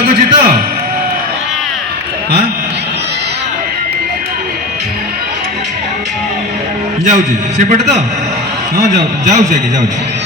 ଲାଗୁଛି ତ? ଯାଉଛି ସେପଟେ ତ? ହଁ ଯାଉଛି ଆଜ୍ଞା ଯାଉଛି।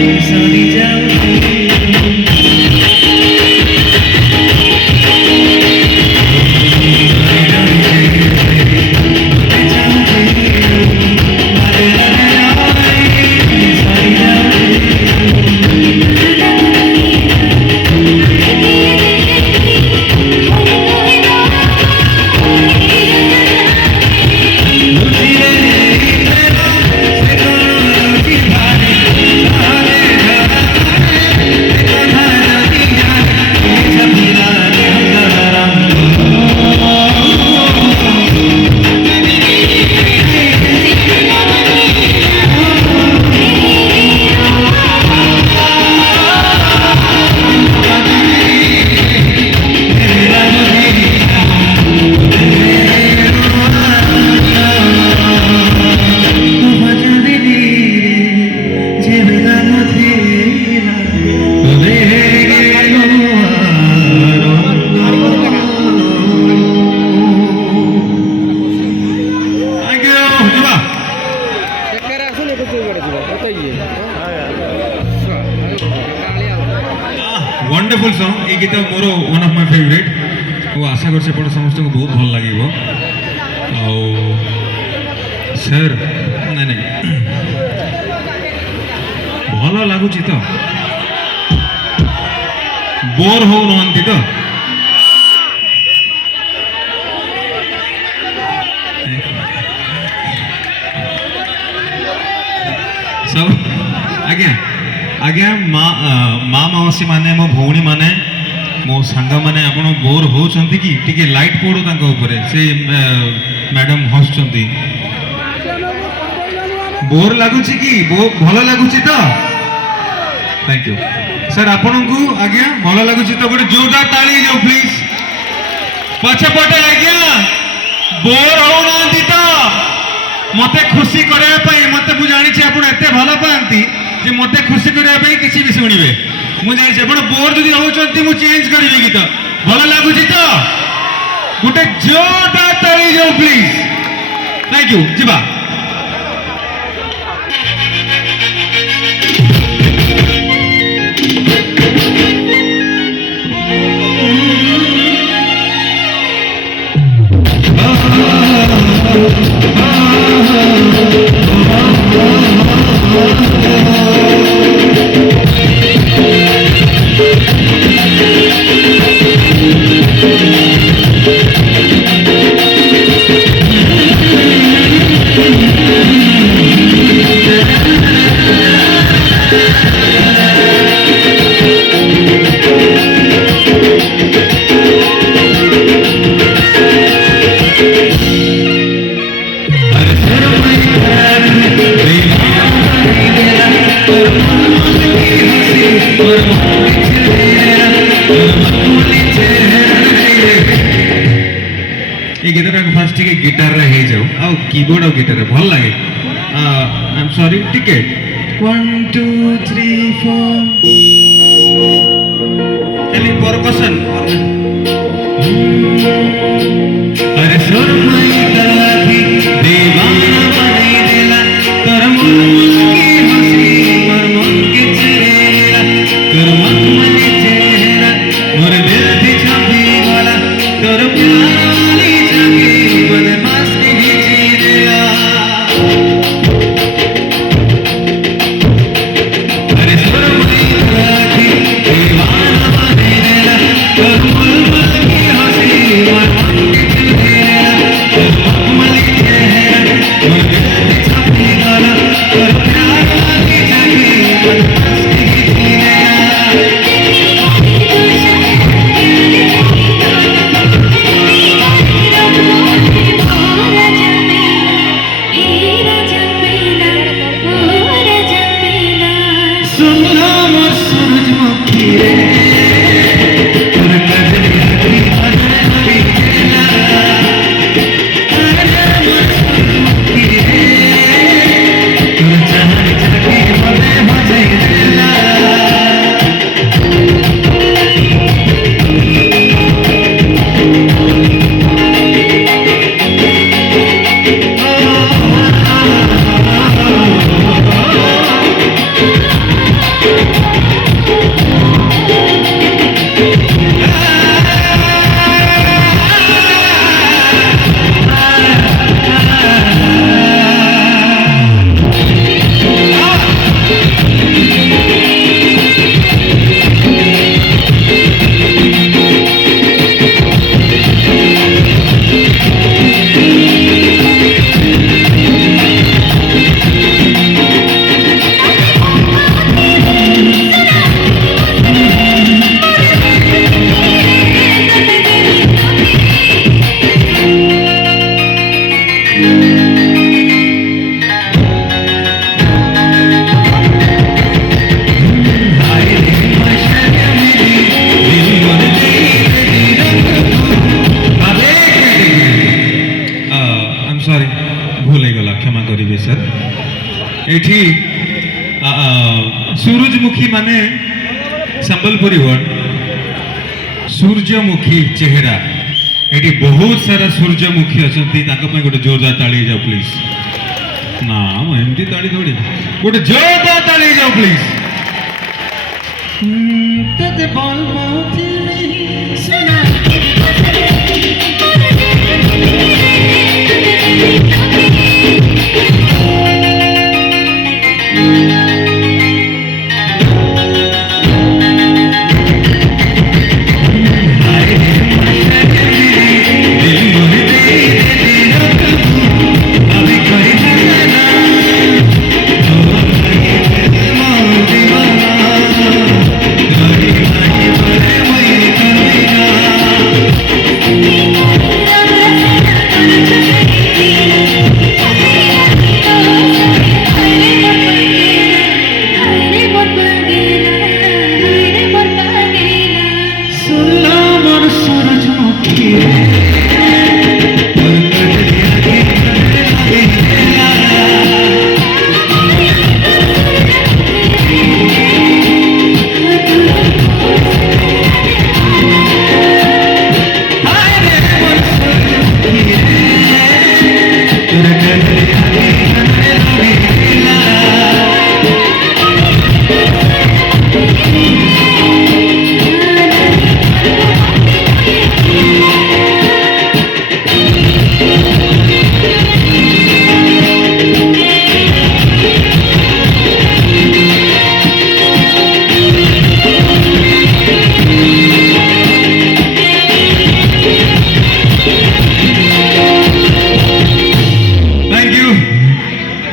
सरी जाऊं वंडरफुल सॉन्ग ये गीत more one of my favourite वो आशा कर सेपट समस्त को बहुत भल लगे सर नहीं नहीं भल लगुच तो बोर हो नहंती तो सब आज्ञा आज्ञा माँ मौसी माने मो भौणी माने मो सांग माने आपण बोर होचंती कि टिके लाइट पड़ो तांको ऊपर से मैडम हसचंती बोर लागुची कि भल लागुची तो थैंक यू सर आपण को आज्ञा भल लागुची तो गोटे जोरदार ताली जाओ प्लीज पछे पटे आज्ञा बोर हो नांती तो मते खुशी करबा पई मते बु जानि छी आपण एते भल पांती जे मते खुशी करबा पई किछि भी सुनिबे मु जानि छी आपण बोर जदी होचंती मु चेंज करबे गीत भल लागुची तो गोटे जोरदार ताली जाओ प्लीज थैंक यू जीवा ये गीत फास्ट टिके गिटार रे हे जाऊ आ कीबोर्ड और गिटार भल लगे आई एम सॉरी टिके 1 2 3 4 चली परकशन अरे सुर मई तलाकी दीवाना बनाई देला तोर मन की हंसी मोर मन के चेहरा तोर मन मन चेहरा मोर दिल थी छपी वाला तोर प्यार ଏଠି सूरजमुखी माने संबलपुरी वर्ड सूर्यमुखी चेहरा एटी बहुत सारा सूर्यमुखी अछंती तांको पे गोटे जोरदार ताली जाओ प्लीज ना एमती ताली थोड़ी गोटे जोरदार ताली जाओ प्लीज तते बोल मोती नहीं सुना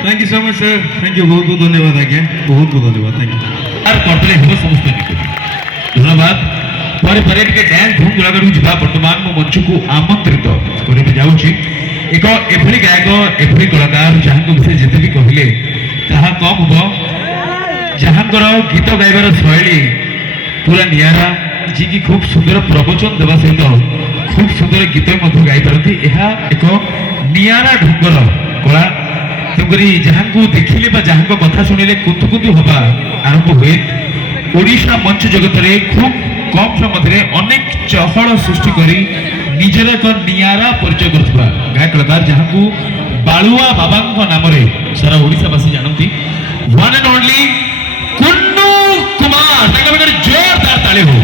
thank you so much sir thank you बहुत बहुत धन्यवाद आज्ञा बहुत बहुत धन्यवाद थैंक यू यार करतले हम समस्त धन्यवाद पर परेड के डांस धूम गुलागर जिबा वर्तमान मो मंच को आमंत्रित करबे जाउची एक एभली गायक एभली कलाकार जहां विषय जेते भी कहले ताहा कम हो जहांकर गीत गाइबार शैली पूरा नियारा जी की खूब सुंदर प्रवचन देवा सहित खूब सुंदर गीत मध्य गाई पारती यह एक नियारा ढंगर कला तेणुकरी जहाँ देखिले जहाँ कथा शुणिले कुतु कुतु हवा आरंभ हुए ओडिशा मंच जगत में खूब कम समय अनेक चहल सृष्टि करी निजर एक नियारा परिचय कर गायक कलाकार जहाँ बालुआ बाबा नाम सारा ओडिशावासी जानती one and only Kunnu Kumar जोरदार ताली हो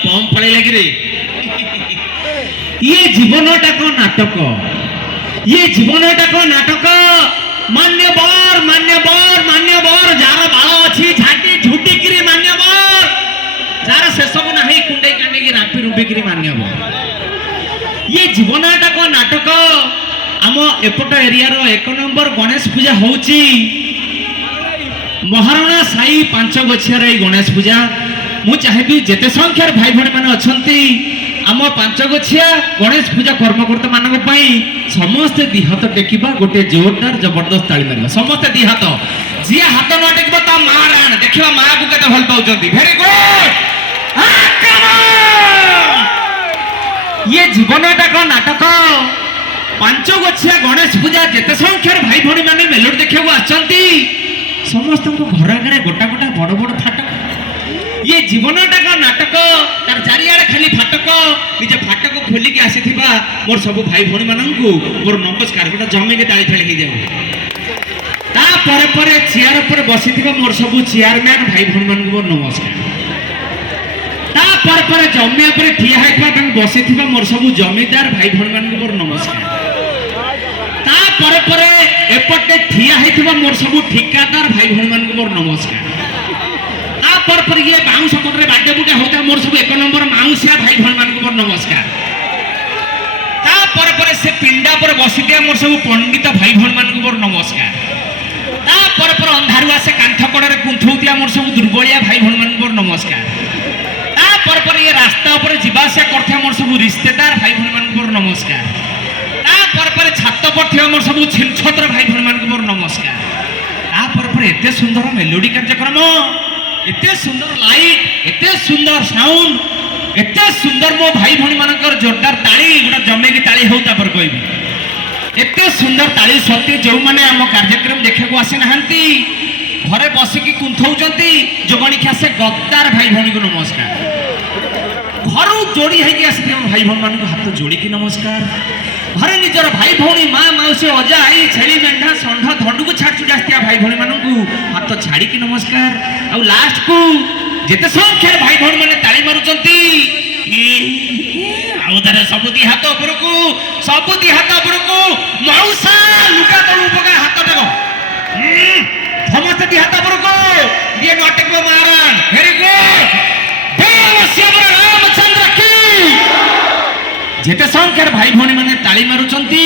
पम फड़े लगी रे ये जीवनटा को नाटक ये जीवनटा को नाटक मान्यवर मान्यवर मान्यवर जार बाल अच्छी झाटी झुटी किरी मान्यवर जार से सब नहीं कुंडे कांडे की रापी रूपी किरी मान्यवर ये जीवनटा को नाटक आम एपट एरिया रो 1 नंबर गणेश पूजा होची महाराणा साई 5 गछिया रे गणेश पूजा मु चाहेबी जेते संख्यार भाई भणी माने अछंती आम 5 गछिया गणेश पूजा कर्मकर्ता मानक पई समस्त दिहात टेकिबा गोटे जोरदार जबरदस्त ताली मारिबा समस्त दिहात जे हाथ न टेकिबा ता माराण देखिबा माया को केते भल पाउचंती वेरी गुड ये जीवनटा को नाटक 5 गछिया गणेश पूजा जेते संख्यार भाई भणी माने मेलोड देखिबा आछंती समस्त को घर आगे गोटा गोटा बड़ बड़ फाटक ये जीवनटा का नाटक तार चारियाड़े खाली फाटक निजे फाटक खोलिकी आसीथिबा मोर सब भाई भणी माननकु मोर नमस्कार गोटा जमे के ताली फेली जाऊ ता ପରେ ଚେୟାର ଉପରେ ବସିଥିବା ମୋର ସବୁ ଚେୟାରମ୍ୟାନ ଭାଇ ଭଉଣୀମାନଙ୍କୁ ମୋର ନମସ୍କାର। ତାପରେ ଜମି ଉପରେ ଠିଆ ହେଇଥିବା ଏବଂ ବସିଥିବା ମୋର ସବୁ ଜମିଦାର ଭାଇ ଭଉଣୀମାନଙ୍କୁ ମୋର ନମସ୍କାର। ତାପରେ ଏପଟେ ଠିଆ ହେଇଥିବା ମୋର ସବୁ ଠିକାଦାର ଭାଇ ଭଉଣୀମାନଙ୍କୁ ମୋର ନମସ୍କାର। ତାପରେ ଇଏ ବାଉଁଶ ପଟରେ ବାଡେ ବୁଡେ ହଉଥିବା ମୋର ସବୁ 1 ନମ୍ବର ମାଉସିଆ ଭାଇ ଭଉଣୀମାନଙ୍କୁ ମୋର ନମସ୍କାର। ତାପରେ ସେ ପିଣ୍ଡା ଉପରେ ବସିଥିବା ମୋର ସବୁ ପଣ୍ଡିତ ଭାଇ ଭଉଣୀମାନଙ୍କୁ ମୋର ନମସ୍କାର। ତାପରେ ଅନ୍ଧାରୁଆ ସେ କାନ୍ଥ କଡ଼ରେ କୁନ୍ଥଉଥିବା ମୋର ସବୁ ଦୁର୍ବଳିଆ ଭାଇ ଭଉଣୀମାନଙ୍କୁ ମୋର ନମସ୍କାର। ତାପରେ ଇଏ ରାସ୍ତା ଉପରେ ଯିବା ଆସିବା କରୁଥିବା ମୋର ସବୁ ରିଶ୍ତେଦାର ଭାଇ ଭଉଣୀମାନଙ୍କୁ ମୋର ନମସ୍କାର। ତାପରେ ଛାତ ପଡ଼ିଥିବା ମୋର ସବୁ ଛିନଛତ୍ର ଭାଇ ଭଉଣୀମାନଙ୍କୁ ମୋର ନମସ୍କାର। ତାପରେ ଏତେ ସୁନ୍ଦର ମେଲୋଡି କାର୍ଯ୍ୟକ୍ରମ, ଏତେ ସୁନ୍ଦର ଲାଇଟ୍, ଏତେ ସୁନ୍ଦର ସାଉଣ୍ଡ, ଏତେ ସୁନ୍ଦର ମୋ ଭାଇ ଭଉଣୀମାନଙ୍କର ଜୋରଦାର ତାଳି, ଗୋଟେ ଜମେଇକି ତାଳି ହଉ ତାପରେ କହିବି। ଏତେ ସୁନ୍ଦର ତାଳି ସତ୍ତ୍ୱେ ଯେଉଁମାନେ ଆମ କାର୍ଯ୍ୟକ୍ରମ ଦେଖିବାକୁ ଆସିନାହାନ୍ତି, ଘରେ ବସିକି କୁନ୍ଥଉଛନ୍ତି ଯୋଗଣିଖିଆ ସେ ଗଦ୍ଦାର ଭାଇ ଭଉଣୀଙ୍କୁ ନମସ୍କାର। ଘରୁ ଯୋଡ଼ି ହେଇକି ଆସିଥିବା ଭାଇ ଭଉଣୀମାନଙ୍କୁ ହାତ ଯୋଡ଼ିକି ନମସ୍କାର। ଘରେ ନିଜର ଭାଇ ଭଉଣୀ ମା ମାଉସୀ ଅଜା ଆଈ ଛେଳି ମେଣ୍ଢା ଷଣ୍ଢ ଧଣ୍ଡୁକୁ ଛାଡ଼ି ଛୁଡ଼ି ଆସିଥିବା ଭାଇ ଭଉଣୀମାନଙ୍କୁ ହାତ ଛାଡ଼ିକି ନମସ୍କାର। ଆଉ ଲାଷ୍ଟକୁ ଯେତେ ସଂଖ୍ୟାରେ ଭାଇ ଭଉଣୀମାନେ ତାଳି ମାରୁଛନ୍ତି, ଆଉ ଥରେ ସବୁ ଦି ହାତ ଉପରକୁ, ସବୁ ଦି ହାତ ଉପରକୁ, ମଉସା ଲୁଗା ତଳୁ ପକା ହାତଟାକ ସମସ୍ତେ ଦି ହାତ ଉପରକୁ, ଇଏ ନଟକ ମାରାନ, ଭେରି ଗୁଡ୍। ରାମଚନ୍ଦ୍ର କି ଯେତେ ସଂଖ୍ୟାରେ ଭାଇ ଭଉଣୀ ମାନେ ତାଳି ମାରୁଛନ୍ତି,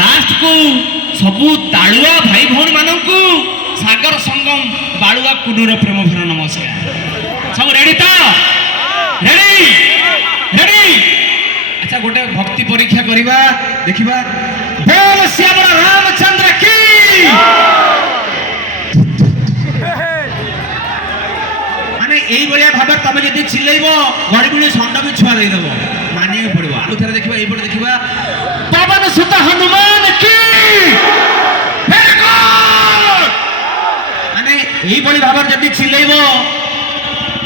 ଲାଷ୍ଟକୁ ସବୁ ତାଳୁଆ ଭାଇ ଭଉଣୀ ମାନଙ୍କୁ ସାଗର ସଙ୍ଗମ ବାଳୁଆ କୁଡୁର ପ୍ରେମ ଭର ନମସ୍କାର। ସବୁ ରେଡି ତ? Ready ready? ଆଚ୍ଛା, ଗୋଟେ ଭକ୍ତି ପରୀକ୍ଷା କରିବା, ଦେଖିବା। ବୋଲ ଶ୍ୟାମର ରାମଚନ୍ଦ୍ର କି। ମାନେ ଏଇଭଳିଆ ଭାବରେ ତମେ ଯଦି ଚିଲେଇବ, ଗରିବୁଣି ଷଣ୍ଢ ବି ଛୁଆ ଦେଇଦବ, ମାନିବାକୁ ପଡିବ। ଆଉ ଥରେ ଦେଖିବା, ଏଇପଟେ ଦେଖିବା। ପବନ ସୁତ ହନୁମାନ କି। ମାନେ এইভাবে ভাবে যদি চিলেইব,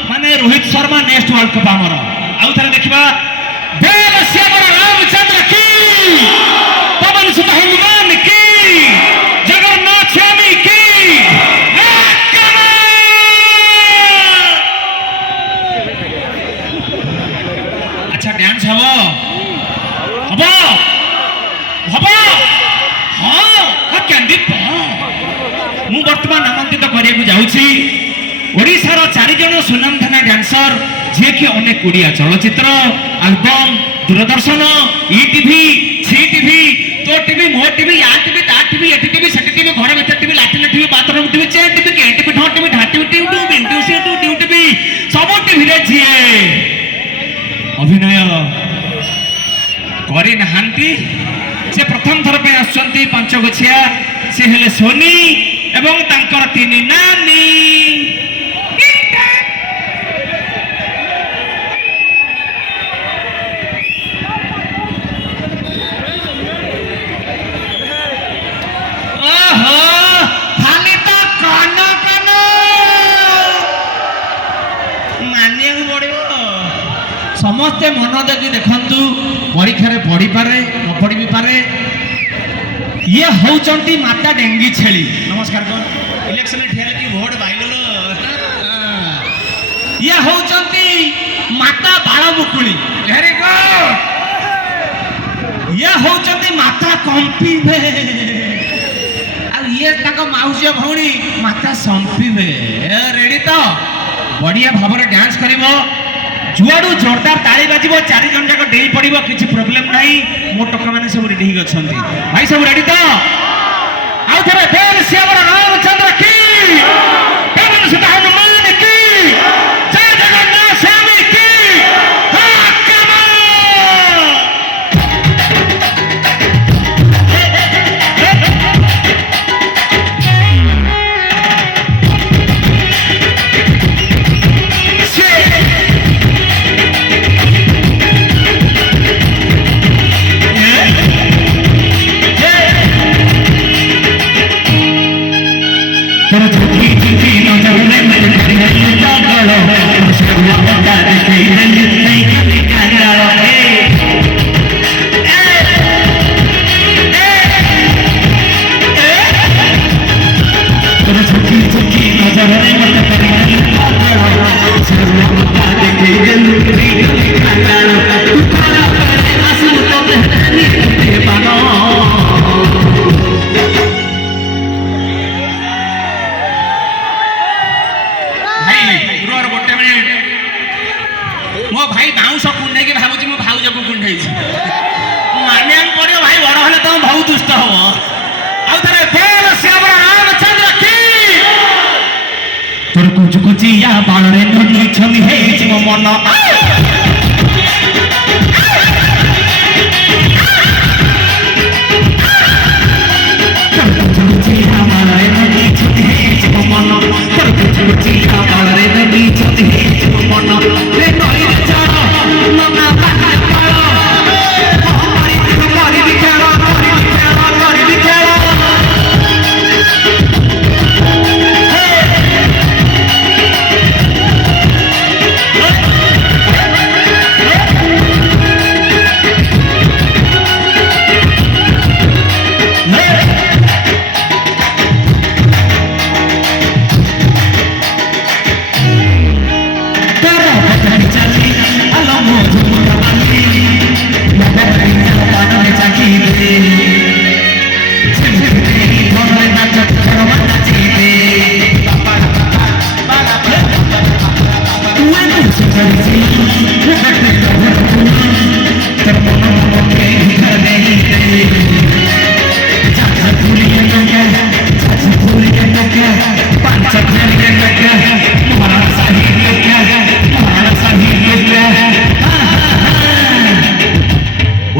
মানে রোহিত শর্মা নেক্সট ওয়ার্ল্ড কপ আমার। আউ থরে দেখিবা। বেল শ্যামর রামচন্দ্র কি, পবন সুত হনুমান কি, জগন্নাথ স্বামী কি। আচ্ছা, ডান্স হব হব হব। হ্যাঁ, ক্যান্ডিড ମୁଁ ବର୍ତ୍ତମାନ ଆମନ୍ତ୍ରିତ କରିବାକୁ ଯାଉଛି ଓଡ଼ିଶାର 4 ଜଣ ସୁନାମଧନ୍ୟ ଡ୍ୟାନ୍ସର, ଯିଏକି ଅନେକ ଓଡ଼ିଆ ଚଳଚ୍ଚିତ୍ର, album, Doordarshan, ETV, C TV, ତୋ ଟିଭି, ମୋ ଟିଭି, ୟା ଟିଭି, ତା ଟିଭି, ଏଠି ଟିଭି, ସେଠି ଟିଭି, ଘର ଭିତରେ TV, latrine TV, bathroom TV, chain TV, କେ ଟିଭି, ଢ ଟିଭି, ଢା TV, tube, into C two, ଟ୍ୟୁ ଟିଭି, ସବୁ ଟିଭିରେ ଯିଏ ଅଭିନୟ କରିନାହାନ୍ତି, ସେ ପ୍ରଥମ ଥର ପାଇଁ ଆସୁଛନ୍ତି ପାଞ୍ଚଗଛିଆ। ସେ ହେଲେ ସୋନି এবং তাঙ্কর 3 নানি। ওহো, খালি তো কন কন মানিବାକୁ পড়িব। ସମସ୍ତେ ମନ ଦେଇକି ଦେଖନ୍ତୁ, ପରୀକ୍ଷାରେ ପଢିପାରେ ନ ପଢି ବି ପାରେ। ଇଏ ହଉଛନ୍ତି ମାତା ଡେଙ୍ଗି ଛେଳି। ନମସ୍କାର କର। ଇଲେକ୍ସନ ଠିଆ ହେଇକି ଭୋଟ ପାଇଗଲ। ଇଏ ହଉଛନ୍ତି ମାତା ବାଳ ମୁକୁଳି। Very good. ଇଏ ହଉଛନ୍ତି ମାତା କମ୍ପିବେ। ଆଉ ଇଏ ତାଙ୍କ ମାଉସୀ ଭଉଣୀ ମାତା ସମ୍ପିବେ। ରେଡି ତ? ବଢିଆ ଭାବରେ ଡ୍ୟାନ୍ସ କରିବ। जुआड़ू जोरदार ताली बाजिबो, 4 जन जाक डेई पड़िबो, किछि प्रॉब्लम नाही। मो टका माने सब रेडी ही अछंती भाई, सब रेडी तो? आउ थरे बेल श्यामर रामचंद्र की, पवन सुत हनुमान की, जय जगन्नाथ स्वामी की। हाँ, कम तेरा झूठी झूठी ଶବ୍ଦ ହବ। ଆଉ ଥରେ ବୋଲ ଶ୍ୟାମଳ ରାମଚନ୍ଦ୍ର କି। ତୋର କୁଚୁ କୁଚିଆ ବାଳରେ ନନି ଛନି ହେଇଛି ମୋ ମନ।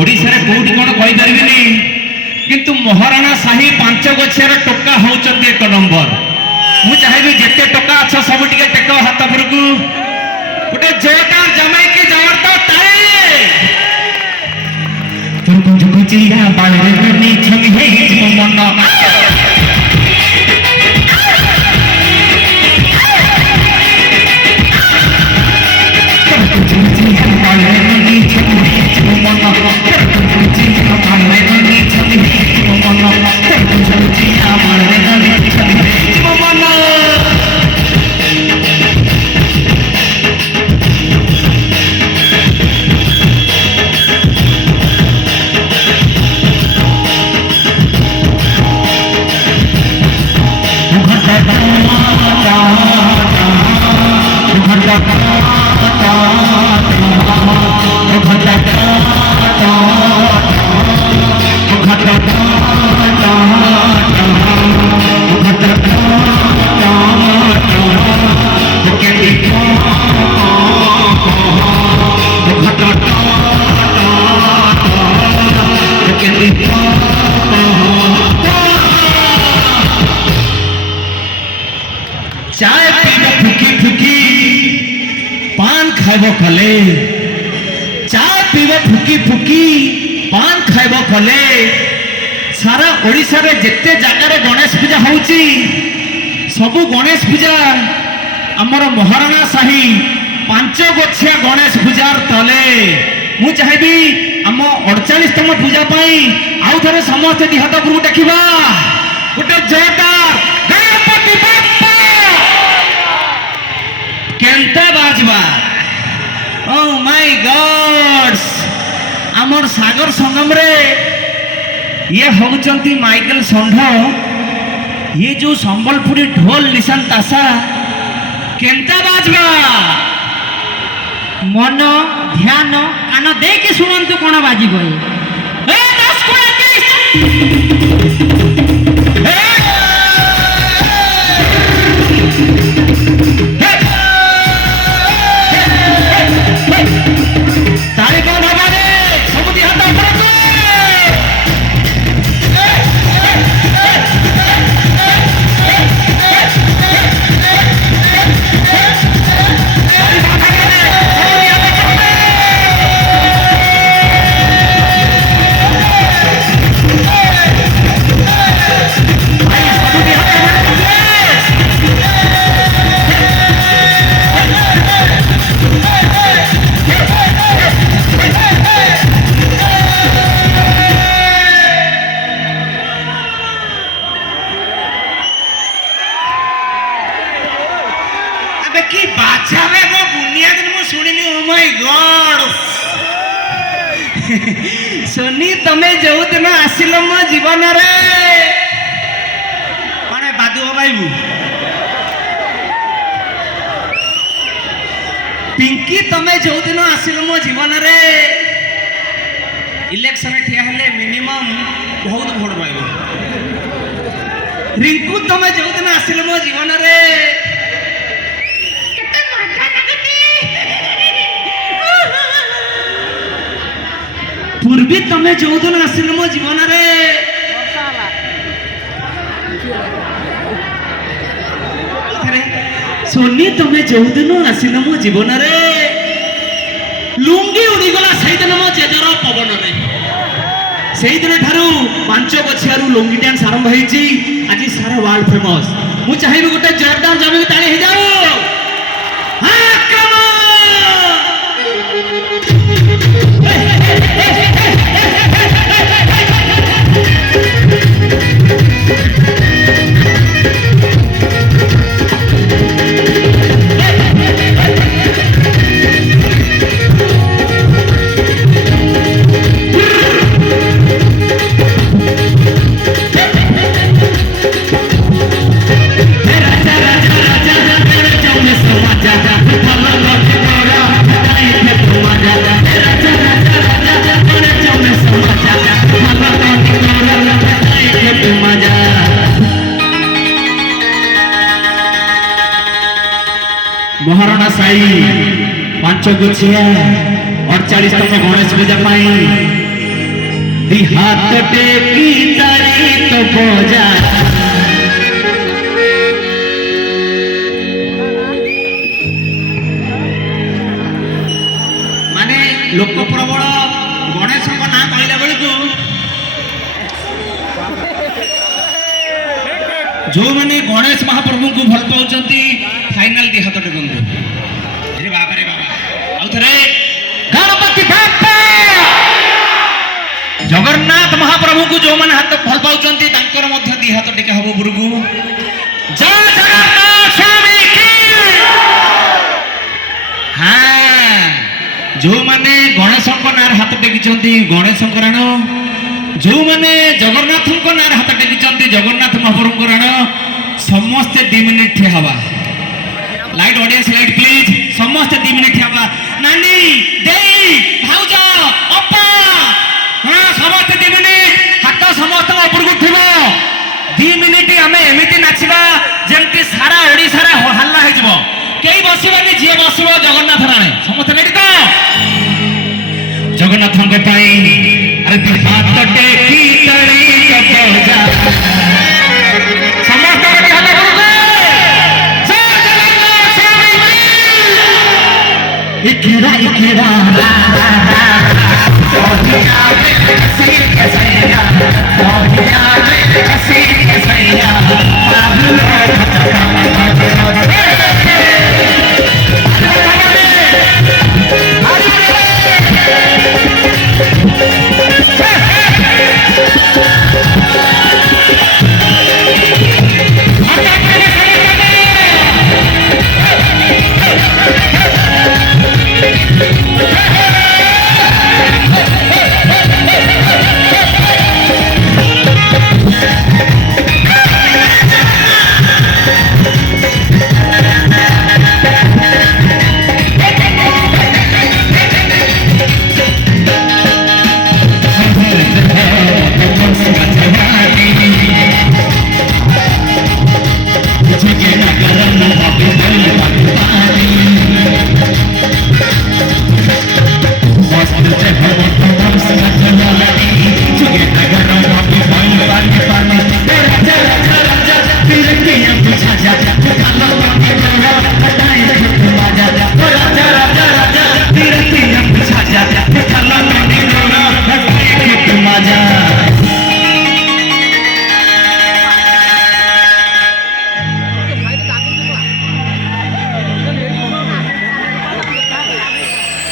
ଓଡ଼ିଶାରେ କୋଉଠି କ'ଣ କହିପାରିବିନି, କିନ୍ତୁ ମହାରଣା ସାହି ପାଞ୍ଚ ଗଛିଆର ଟୋକା ହଉଛନ୍ତି ଏକ ନମ୍ବର। ମୁଁ ଚାହିଁବି ଯେତେ ଟୋକା ଅଛ ସବୁ ଟିକେ ଟେକ ହାତ ଉପରକୁ, ଗୋଟେ ଜୋରଦାର ଜମାଇକି ଜବରଦସ୍ତ ତାଳି। ତୋର ଝୁକୁଚିଆ ବାଳରେ ନନି ଛନି ହେଇଛି ମୋ ମନ। चाय पीब फुकी फुकी पान खाइब कले, चाय पीब फुकी फुकी पान खाइब कले। सारा ओडिशा रे जेते जगार गणेश पूजा होउची सबु गणेश पूजा आमर महाराणा साही पांच गछिया गणेश पूजार तले। मु चाहेबी आम 48तम पूजा पाई आउ थरे समस्त दिहात गुरु देखिबा गोटे जोरदार गणपति बाप्पा केंता बाजबा। ओ माय गॉड्स, आमर सागर संगम रे ये होउचंती माइकल षंढ। ये जो संबलपुरी ढोल निशान तासा केंता बाजबा। मन ध्यान कान देकी शुणु कौन बाजिब। की बाछा रे वो बुनिया दिन मु सुनिनी। ओ माय गॉड सोनी तमे जो दिन आसिल मो जीवन रे माने बादू बाईबू पिंकी तमे जो दिन आसिल मो जीवन रे इलेक्शन ठिया हेले मिनिमम बहुत भोट पाइब रिंकू तुम जो दिन आसिल मो जीवन रे पूर्वी तमे जो दिन आसिल मो जीवन रे सोनी तमे जो दिन आसिल मो जीवन रे लुंगी उड़ीगला से दिन मो जेजर पवन रे से दिन ठारू 5 गछियारू लुंगी डांस आरंभ होईची आज सारा वर्ल्ड फेमस मु चाहिबी गोटे जोरदार जमी ताली हे जाओ हां कम महाराणा साई 5 गुछिया 48तम गणेश पूजा पाई दी हाथ टेकी तारी तो बजा माने लोक प्रबल गणेश को ना कहला बेलू जो माने गणेश महाप्रभु को भल पाउचंती फाइनल दी हाथ टेकंतु अरे बाबा आउ थरे गणपति बाप्पा जगन्नाथ महाप्रभु को जो माने हाथ भल पाउचंती तांकर मध्य दी हाथ टेका हबो गुरुगु जय जगन्नाथ स्वामी की हां जो माने गणेश को नार हाथ टेकिचंती गणेश कराण जो माने जगन्नाथ को नार हाथ टेकिचंती जगन्नाथ महाप्रभु कराण समस्त 2 मिनिट ठिया हवा लाइट ऑडियंस लाइट प्लीज समस्त 2 मिनिट हवा नानी देई भाउजा अप्पा हां समस्त 2 मिनिट हाथ समस्त ऊपर को थिबो 2 मिनिट हमें एमिति नाचिबा जेंति सारा ओडिसा रे हल्ला हे जबो केई बसिबानी जे बसिबो जगन्नाथ राणे समस्त रेडी तो जगन्नाथ के पाई अरे हाथ टेकी तड़ी बजा समस्त रेडी हल्ला करू इकेरा इकेरा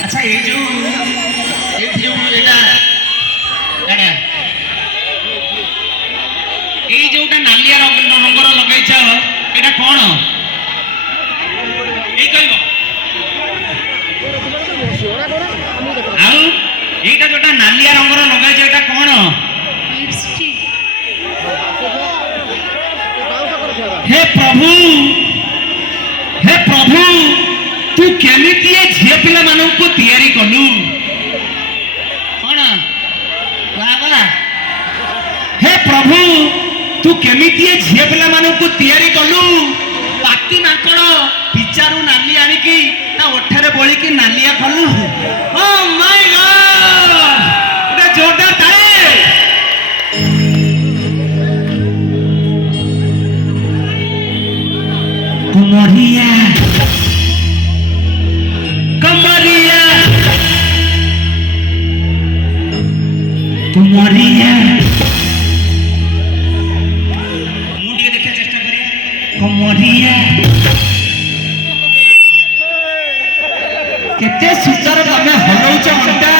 अच्छा ये जो जोटा नालिया रंगर लगेच एटा कौन एटा जोटा नालिया रंगर लगेच एटा कौन हे प्रभु तू केमिति झील पिला मानू को तैयारी कलु कौन ପ୍ରଭୁ ତୁ କେମିତି ଏ ଝିଅ ପିଲାମାନଙ୍କୁ ତିଆରି କଲୁ? ପାତି ମାଙ୍କଡ଼ ପିଚାରୁ ନାଲି ଆଣିକି ତା ଓଠରେ ବୋଳିକି ନାଲିଆ କଲୁ। ଓ ମାଇ ଗଡ୍, ଗୋଟେ ଜୋରଦାର ତାଳି। କମରିଆ କମରିଆ କମରିଆ, ମୁଁ ଟିକେ ଦେଖିବା ଚେଷ୍ଟା କରିବା। କମରିଆ କେତେ ସୁନ୍ଦର ତମେ ହଲଉଛ ଅଣ୍ଟା।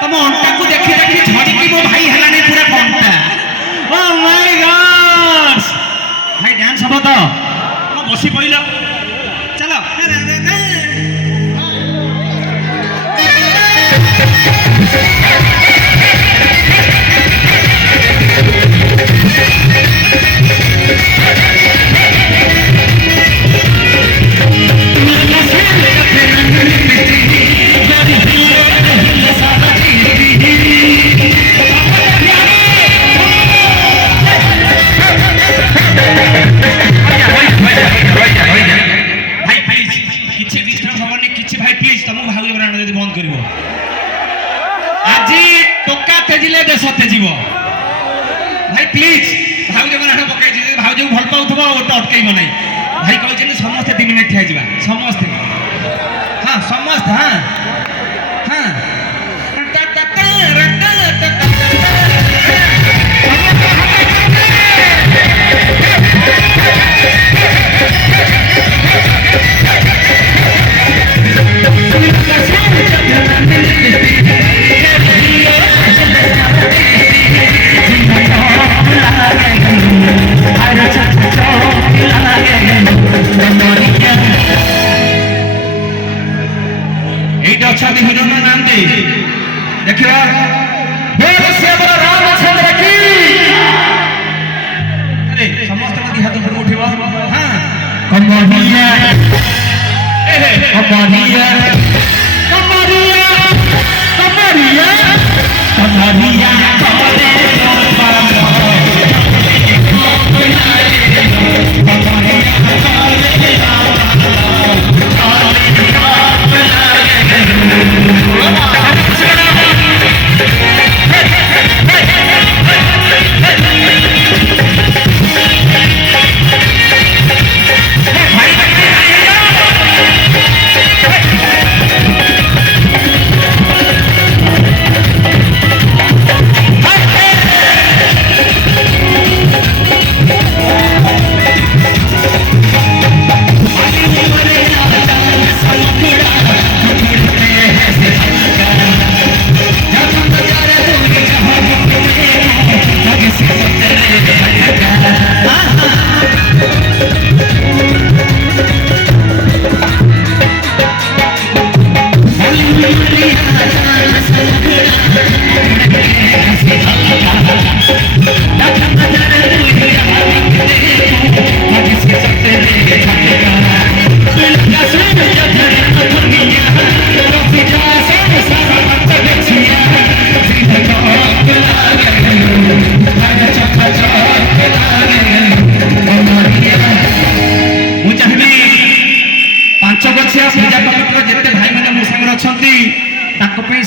ତମ ଅଣ୍ଟାକୁ ଦେଖି ଦେଖି ଝଡ଼ିକି ମୋ ଭାଇ ହେଲାଣି ପୁରା କଣ୍ଟା। ଓ ମାଇ ଗଡ୍, ଭାଇ ଡ୍ୟାନ୍ସ ହବ ତ? ବସି ପଡ଼ିଲ, ଚାଲ। আজি ଟୋକା ତେଜିଲେ ଦେଶ ତେଜିବ। ଭାଇ ପ୍ଲିଜ, ଭାଉଜ ନାଟ ପକେଇଛି, ଭାଉଜକୁ ଭଲ ପାଉଥିବ ଗୋଟେ ଅଟକେଇବ ନାହିଁ। ଭାଇ କହିଛନ୍ତି ସମସ୍ତେ 2 ମିନିଟ୍ ଠିଆ ଯିବା, ସମସ୍ତେ। ହଁ ସମସ୍ତେ, ହଁ ହଁ। এইটা অଛନ୍ତି হিরো না নান্দি ଦେଖିବା। ଆରେ ସମସ୍ତଙ୍କ ଦି ହାତ ଉପରକୁ ଉଠିବ। ହଁ କମରିଆ କମରିଆ କମରିଆ କମରିଆ କମରିଆ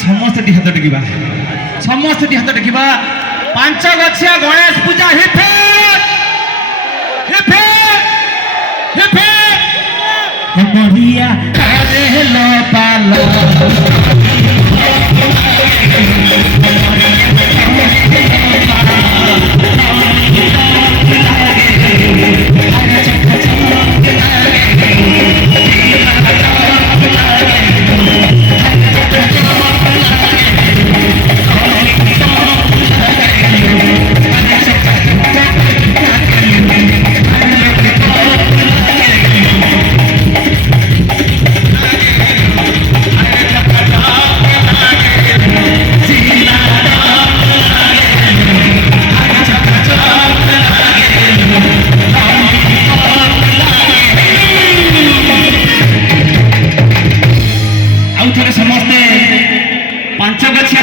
ସମସ୍ତେ ଦି ହାତ ଟେକିବା, ସମସ୍ତେ ଦି ହାତ ଟେକିବା। 5 ଗଛିଆ ଗଣେଶ ପୂଜା ହିପେ ହିପେ ହିପେ କମରିଆ କାରେ लो पालो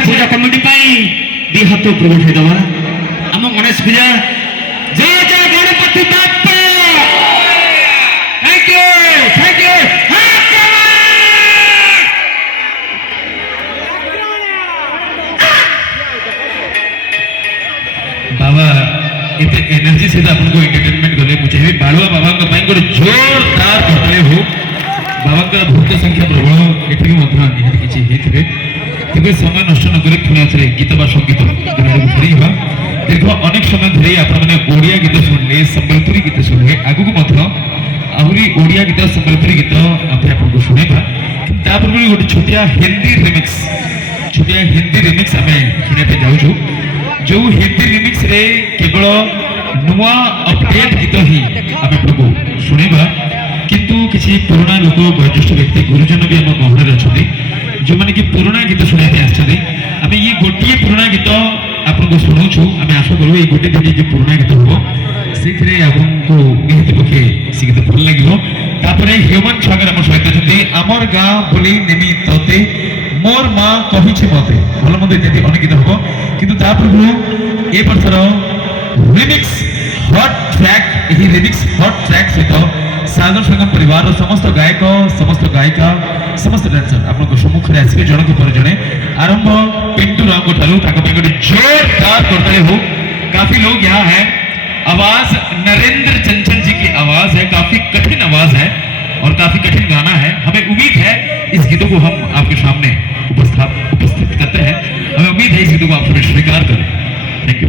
पूजा कमिटी दी हाथ ऊपर उठे दबा गणेश पूजा जय जय गणपति बाप्पा थैंक यू बाबा इतने एनर्जी से आपको एंटरटेनमेंट गले मुझे भी बालुआ बाबा का पाई गोटे जोरदार करतले हो बाबा का भक्त संख्या प्रबल एठी मध्य निहाती किछि हेथिबे तेबे समय नष्ट न करी पुणी आथरे गीत बा संगीत दुनिया फेरी बा दीर्घ अनेक समय धरि आपण माने ओडिया गीत सुनले संबलपुरी गीत सुनले आगु को मध्य आहुरी ओडिया गीत संबलपुरी गीत आपे आपको सुनेबा तापर भी गोटे छोटिया हिंदी रिमिक्स हमें सुने पे जाऊ छु जो हिंदी रिमिक्स रे केवल नुआ अपडेट गीत ही आम आपको शुणा किंतु किसी पुराना लोक वयोज्येष्ठ व्यक्ति गुरुजन भी आम गहन अच्छा जो मैंने कि पुराना गीत शुणाई आम ये गोटे पुराना गीत आपको शुणाऊ आम आशा करूँ ये गोटे दिन जो पुराना गीत हम से आपको निहत पक्षे से गीत भल लगे ह्यूमन सागर आम सहित अच्छे आमर गाँ बोली नेमी तोते मोर माँ कही मते भल मत इत्यादि अनेक गीत हम किंतु पूर्व ए बर्षर रिमिक्स हट ट्रैक यही रिमिक्स हट ट्रैक सहित सागर संगम परिवार समस्त गायक समस्त गायिका समस्त डांसर आपको सम्मुख में आसवे जन पर जड़े आरंभ पिंटू राम ठारू जोरदार करते हो काफी लोग यहाँ है आवाज नरेंद्र चंचल जी की आवाज है काफी कठिन आवाज है और काफी कठिन गाना है हमें उम्मीद है इस गीतों को हम आपके सामने उपस्थित करते हैं हमें उम्मीद है इस गीतों को आप सभी स्वीकार करें थैंक यू